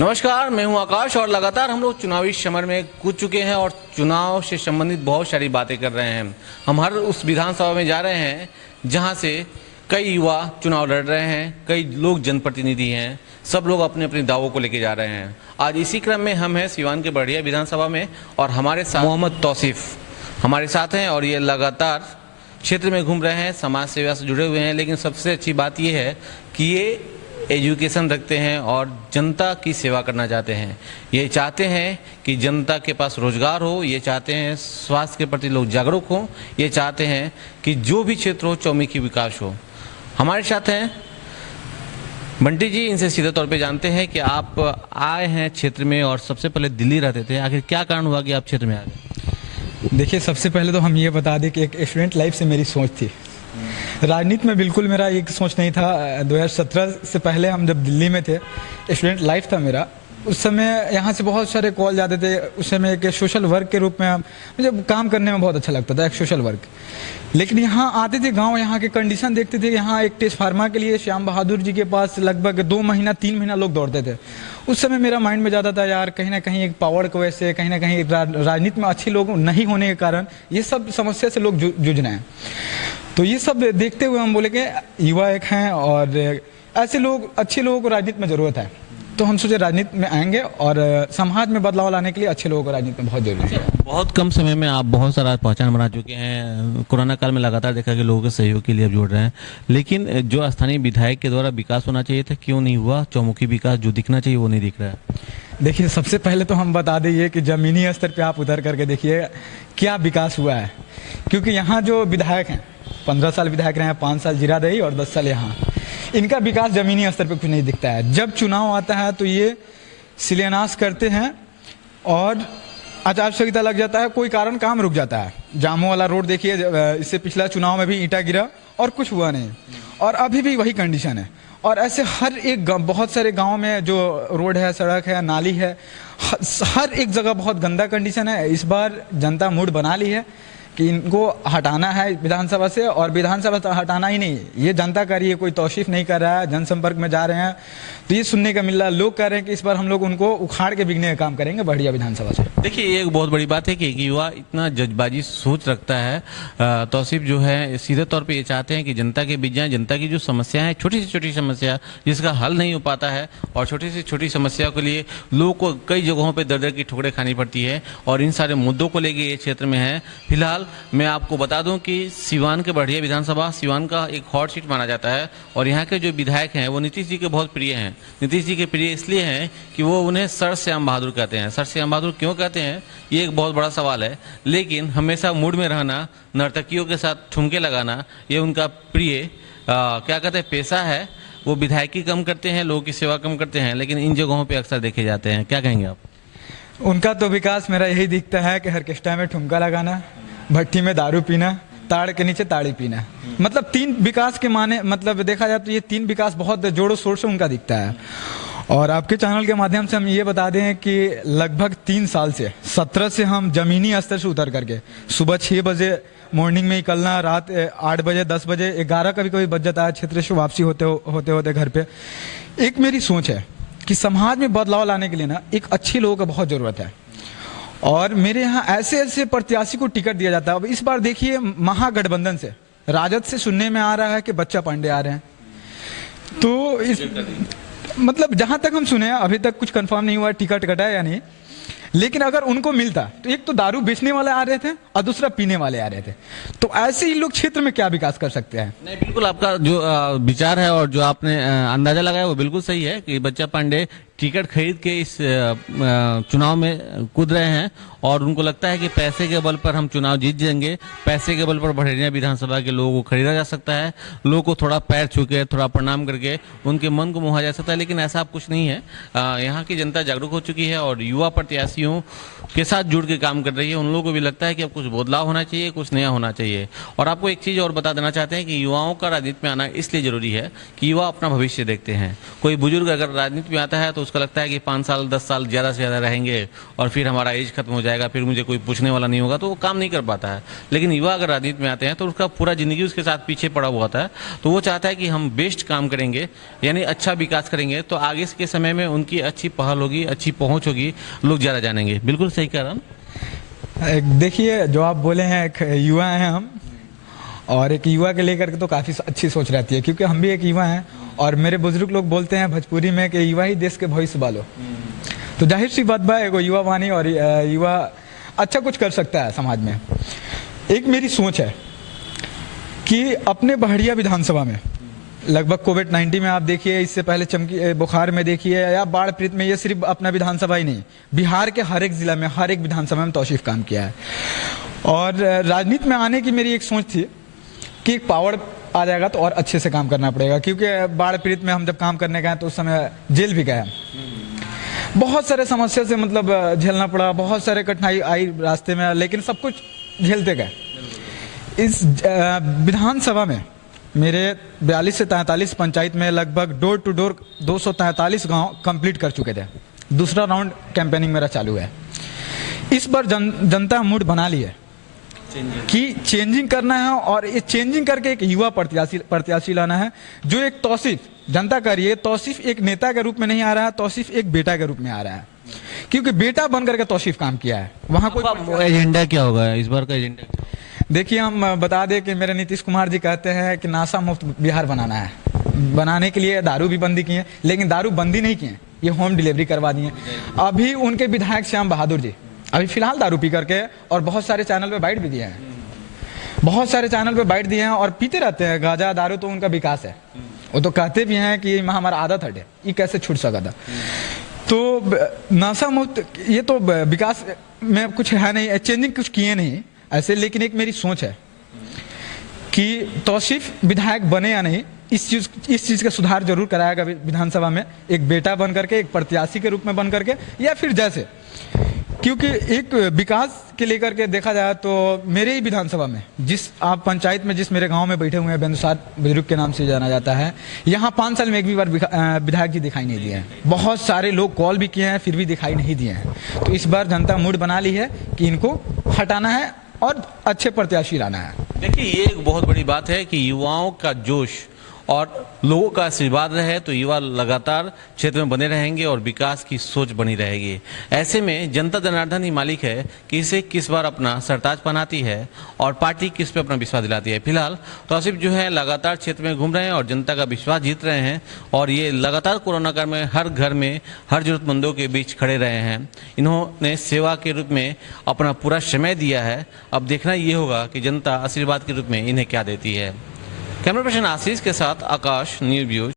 नमस्कार, मैं हूं आकाश और लगातार हम लोग चुनावी समर में कूद चुके हैं और चुनाव से संबंधित बहुत सारी बातें कर रहे हैं। हम हर उस विधानसभा में जा रहे हैं जहां से कई युवा चुनाव लड़ रहे हैं, कई लोग जनप्रतिनिधि हैं, सब लोग अपने अपने दावों को लेके जा रहे हैं। आज इसी क्रम में हम हैं सिवान के बढ़िया विधानसभा में और हमारे साथ मोहम्मद तौसीफ हमारे साथ हैं और ये लगातार क्षेत्र में घूम रहे हैं, समाज सेवा से जुड़े हुए हैं। लेकिन सबसे अच्छी बात यह है कि ये एजुकेशन रखते हैं और जनता की सेवा करना चाहते हैं। ये चाहते हैं कि जनता के पास रोजगार हो, ये चाहते हैं स्वास्थ्य के प्रति लोग जागरूक हों, ये चाहते हैं कि जो भी क्षेत्र हो चौमुखी विकास हो। हमारे साथ हैं बंटी जी, इनसे सीधे तौर पे जानते हैं कि आप आए हैं क्षेत्र में और सबसे पहले दिल्ली रहते थे, आखिर क्या कारण हुआ कि आप क्षेत्र में आ गए? देखिए, सबसे पहले तो हम ये बता दें कि एक स्टूडेंट लाइफ से मेरी सोच थी। राजनीति में बिल्कुल मेरा एक सोच नहीं था। 2017 से पहले हम जब दिल्ली में थे, स्टूडेंट लाइफ था मेरा। उस समय यहाँ से बहुत सारे कॉल जाते थे। उस समय एक सोशल वर्क के रूप में मुझे काम करने में बहुत अच्छा लगता था, एक सोशल वर्क। लेकिन यहाँ आते थे गांव, यहाँ के कंडीशन देखते थे। यहाँ एक टेस्ट फार्मा के लिए श्याम बहादुर जी के पास लगभग 2 महीना 3 महीना लोग दौड़ते थे। उस समय मेरा माइंड में जाता था, यार कहीं ना कहीं एक पावर की वजह से, कहीं ना कहीं राजनीति में अच्छे लोग नहीं होने के कारण ये सब समस्या से लोग जूझ रहे हैं। तो ये सब देखते हुए हम बोले कि युवा एक हैं और ऐसे लोग, अच्छे लोगों को राजनीति में ज़रूरत है। तो हम सोचे राजनीति में आएंगे और समाज में बदलाव लाने के लिए अच्छे लोगों को राजनीति में बहुत जरूरी है। बहुत कम समय में आप बहुत सारा पहचान बना चुके हैं। कोरोना काल में लगातार देखा कि लोगों के सहयोग के लिए आप जुड़ रहे हैं, लेकिन जो स्थानीय विधायक के द्वारा विकास होना चाहिए था, क्यों नहीं हुआ? चौमुखी विकास जो दिखना चाहिए वो नहीं दिख रहा है। देखिए, सबसे पहले तो हम बता दें कि ज़मीनी स्तर पे आप उतर करके देखिए क्या विकास हुआ है। क्योंकि यहाँ जो विधायक हैं, 15 साल विधायक रहे हैं, 5 साल जीरादेई और 10 साल यहाँ, इनका विकास ज़मीनी स्तर पे कुछ नहीं दिखता है। जब चुनाव आता है तो ये शिलान्यास करते हैं और आचार संहिता लग जाता है, कोई कारण काम रुक जाता है। जामो वाला रोड देखिए, इससे पिछला चुनाव में भी ईंटा गिरा और कुछ हुआ नहीं, और अभी भी वही कंडीशन है। और ऐसे हर एक बहुत सारे गांव में जो रोड है, सड़क है, नाली है, हर एक जगह बहुत गंदा कंडीशन है। इस बार जनता मूड बना ली है कि इनको हटाना है विधानसभा से, और विधानसभा से हटाना ही नहीं, ये जनता कर रही है, कोई तौसीफ नहीं कर रहा है। जनसंपर्क में जा रहे हैं तो ये सुनने का मिल रहा है, लोग कह रहे हैं कि इस बार हम लोग उनको उखाड़ के बिकने का काम करेंगे बढ़िया विधानसभा से। देखिए, ये एक बहुत बड़ी बात है कि युवा इतना जज्बाजी सोच रखता है। तौसीफ जो है सीधे तौर पे ये चाहते हैं कि जनता के बीच जाएं, जनता की जो समस्या है, छोटी से छोटी समस्या जिसका हल नहीं हो पाता है, और छोटी से छोटी समस्या के लिए लोगों को कई जगहों पर दर दर की ठोकरें खानी पड़ती है, और इन सारे मुद्दों को लेकर ये क्षेत्र में है। फिलहाल मैं आपको बता दूं कि सिवान के बढ़िया विधानसभा सिवान का एक हॉट सीट माना जाता है, और यहाँ के जो विधायक हैं वो नीतीश जी के बहुत प्रिय हैं। नीतीश जी के प्रिय इसलिए हैं कि वो उन्हें सर श्याम बहादुर कहते हैं। सर श्याम बहादुर क्यों कहते हैं, ये एक बहुत बड़ा सवाल है। लेकिन हमेशा मूड में रहना, नर्तकियों के साथ ठुमके लगाना, ये उनका प्रिय क्या कहते हैं पेशा है। वो विधायकी कम करते हैं, लोगों की सेवा कम करते हैं, लेकिन इन जगहों पर अक्सर देखे जाते हैं। क्या कहेंगे आप? उनका तो विकास मेरा यही दिखता है कि ऑर्केस्ट्रा में ठुमका लगाना, भट्टी में दारू पीना, ताड़ के नीचे ताड़ी पीना। मतलब 3 विकास के माने, मतलब देखा जाए तो ये 3 विकास बहुत जोरों शोर से उनका दिखता है। और आपके चैनल के माध्यम से हम ये बता दें कि लगभग 3 साल से 17 से हम जमीनी स्तर से उतर करके सुबह 6 बजे मॉर्निंग में निकलना, रात 8 बजे, 10 बजे, 11 कभी कभी बज जाता है क्षेत्र से वापसी होते घर पे। एक मेरी सोच है कि समाज में बदलाव लाने के लिए ना एक अच्छे लोगों का बहुत ज़रूरत है, और मेरे यहाँ ऐसे ऐसे प्रत्याशी को टिकट दिया जाता है। अब इस बार देखिए, महागठबंधन से, राजद से सुनने में आ रहा है कि बच्चा पांडे आ रहे हैं। तो इस मतलब जहां तक हम सुने, अभी तक कुछ कंफर्म नहीं हुआ टिकट कटा है या नहीं, लेकिन अगर उनको मिलता तो एक तो दारू बेचने वाले आ रहे थे और दूसरा पीने वाले आ रहे थे। तो ऐसे ही लोग क्षेत्र में क्या विकास कर सकते हैं? नहीं, बिल्कुल आपका जो विचार है और जो आपने अंदाजा लगाया वो बिल्कुल सही है कि बच्चा पांडे टिकट खरीद के इस चुनाव में कूद रहे हैं, और उनको लगता है कि पैसे के बल पर हम चुनाव जीत जाएंगे, पैसे के बल पर बढ़िया विधानसभा के लोगों को खरीदा जा सकता है, लोगों को थोड़ा पैर छू के, थोड़ा प्रणाम करके उनके मन को मोहा जा सकता है। लेकिन ऐसा कुछ नहीं है। यहाँ की जनता जागरूक हो चुकी है और युवा प्रत्याशियों के साथ जुड़ के काम कर रही है। उन लोगों को भी लगता है कि अब कुछ बदलाव होना चाहिए, कुछ नया होना चाहिए। और आपको एक चीज़ और बता देना चाहते हैं कि युवाओं का राजनीति में आना इसलिए जरूरी है कि युवा अपना भविष्य देखते हैं। कोई बुजुर्ग अगर राजनीति में आता है तो उसका लगता है कि 5 साल 10 साल ज़्यादा से ज़्यादा रहेंगे और फिर हमारा एज खत्म हो जाएगा, जाएगा, फिर मुझे कोई पूछने वाला नहीं होगा, तो वो काम नहीं कर पाता है। लेकिन युवा अगर राजनीति में आते हैं तो उसका पूरा ज़िंदगी उसके साथ पीछे पड़ा हुआ होता है, तो वो चाहता है कि हम बेस्ट काम करेंगे, यानी अच्छा विकास करेंगे, तो आगे के समय में उनकी अच्छी पहल होगी, अच्छी पहुँच होगी, लोग ज़्यादा जानेंगे। बिल्कुल सही कह रहा हूँ। देखिए, जो आप बोले हैं, एक युवा हैं हम, और एक युवा के लेकर के तो काफ़ी अच्छी सोच रहती है, क्योंकि हम भी एक युवा हैं। और मेरे बुजुर्ग लोग बोलते हैं भोजपुरी में कि युवा ही देश के भविष्य वालो। तो जाहिर सी बात बा, एगो युवा वानी और युवा अच्छा कुछ कर सकता है समाज में। एक मेरी सोच है कि अपने बहड़िया विधानसभा में लगभग कोविड-19 में आप देखिए, इससे पहले चमकी बुखार में देखिए, या बाढ़ पीड़ित में, ये सिर्फ अपना विधानसभा ही नहीं, बिहार के हर एक जिला में, हर एक विधानसभा में तौसीफ काम किया है। और राजनीति में आने की मेरी एक सोच थी कि एक पावर आ जाएगा तो और अच्छे से काम करना पड़ेगा, क्योंकि बाढ़ पीड़ित में हम जब काम करने गए तो उस समय जेल भी गए, बहुत सारे समस्या से मतलब झेलना पड़ा, बहुत सारे कठिनाई आई रास्ते में, लेकिन सब कुछ झेलते गए। इस विधानसभा में मेरे 42 से 43 पंचायत में लगभग डोर टू डोर 243 गांव कंप्लीट कर चुके थे। दूसरा राउंड कैंपेनिंग मेरा चालू है। इस बार जनता मूड बना ली है कि चेंजिंग करना है, और ये चेंजिंग करके एक युवा प्रत्याशी लाना है, जो एक तौसीफ जनता का रही है। तौसीफ एक नेता के रूप में नहीं आ रहा है, तौसीफ एक बेटा के रूप में आ रहा है, क्योंकि बेटा बन करके तौसीफ काम किया है। वहाँ कोई एजेंडा क्या होगा इस बार का एजेंडा? देखिए, हम बता दें कि मेरे नीतीश कुमार जी कहते हैं कि नशा मुक्त बिहार बनाना है। बनाने के लिए दारू भी बंदी किए, लेकिन दारू बंदी नहीं किए, ये होम डिलीवरी करवा दिए। अभी उनके विधायक श्याम बहादुर जी अभी फिलहाल दारू पी करके, और बहुत सारे चैनल पे बाइट भी दिए हैं, बहुत सारे चैनल पे बाइट दिए हैं, और पीते रहते हैं गांजा दारू। तो उनका विकास है, वो तो कहते भी हैं कि हमारा आदत हटे, ये कैसे छूट सका था। तो नशा मुक्त, ये तो विकास में कुछ है नहीं, चेंजिंग कुछ किए नहीं ऐसे। लेकिन एक मेरी सोच है कि तौसीफ विधायक बने या नहीं, इस चीज़ का सुधार जरूर कराएगा विधानसभा में, एक बेटा बन करके, एक प्रत्याशी के रूप में बन करके, या फिर जैसे, क्योंकि एक विकास के लेकर के देखा जाए तो मेरे ही विधानसभा में, जिस आप पंचायत में, जिस मेरे गांव में बैठे हुए हैं, बेंदुसार बुजुर्ग के नाम से जाना जाता है, यहाँ 5 साल में एक भी बार विधायक जी दिखाई नहीं दिए हैं। बहुत सारे लोग कॉल भी किए हैं, फिर भी दिखाई नहीं दिए हैं। तो इस बार जनता मूड बना ली है कि इनको हटाना है और अच्छे प्रत्याशी लाना है। देखिए, ये एक बहुत बड़ी बात है कि युवाओं का जोश और लोगों का आशीर्वाद रहे तो युवा लगातार क्षेत्र में बने रहेंगे और विकास की सोच बनी रहेगी। ऐसे में जनता जनार्दन ही मालिक है कि इसे किस बार अपना सरताज पहनाती है और पार्टी किस पे अपना विश्वास दिलाती है। फिलहाल तौसीफ जो है लगातार क्षेत्र में घूम रहे हैं और जनता का विश्वास जीत रहे हैं, और ये लगातार कोरोना काल में हर घर में हर जरूरतमंदों के बीच खड़े रहे हैं। इन्होंने सेवा के रूप में अपना पूरा समय दिया है। अब देखना ये होगा कि जनता आशीर्वाद के रूप में इन्हें क्या देती है। कैमरा पर्सन आशीष के साथ आकाश, न्यूज़ ब्यूरो।